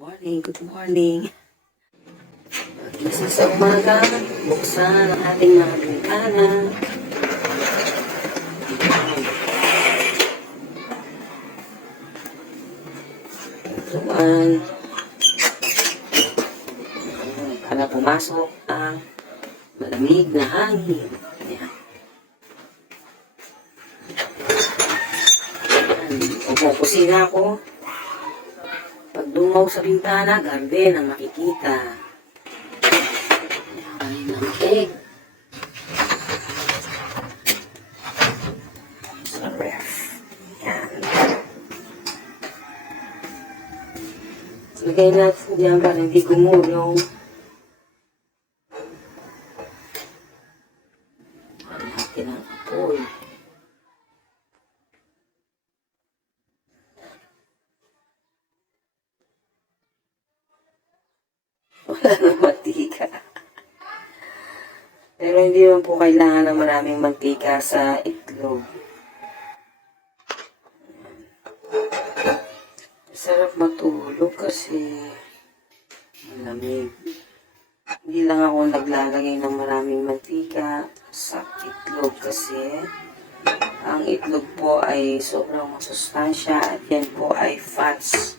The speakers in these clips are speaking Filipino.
Good morning. Isa sa umaga, buksan ang ating mga bintana. Tuan, para pumasok ang malamig na hangin. Ayan. Pumukusina ako. Pag dumaw sa bintana, garden ang makikita. Ayan, ng egg. Sa ref. Ayan. Lagay natin dyan para hindi gumulong. Natin ang apoy. Wala na mantika. Pero hindi naman po kailangan ng maraming mantika sa itlog. Sarap matulog kasi malamig. Hindi lang ako naglalagay ng maraming mantika sa itlog kasi ang itlog po ay sobrang masustansya at yan po ay fats.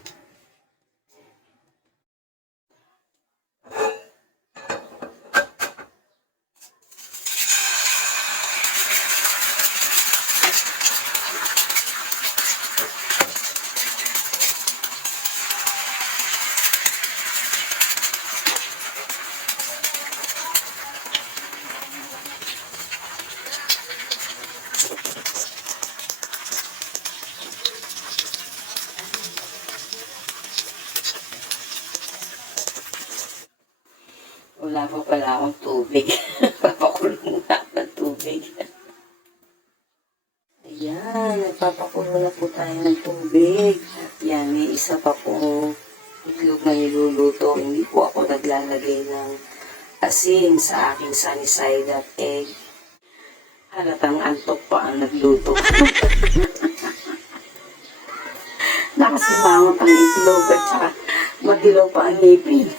Wala pa pala akong tubig. Papakulong na ng tubig. Ayan, nagpapakulo na po tayo ng tubig. At yan, may isa pa pong itlog na niluluto. Hindi po ako naglalagay ng asin sa aking sunny side up egg. Halatang antok pa ang nagluto. Nakasimangot ang itlog at saka madilaw pa ang ngipin.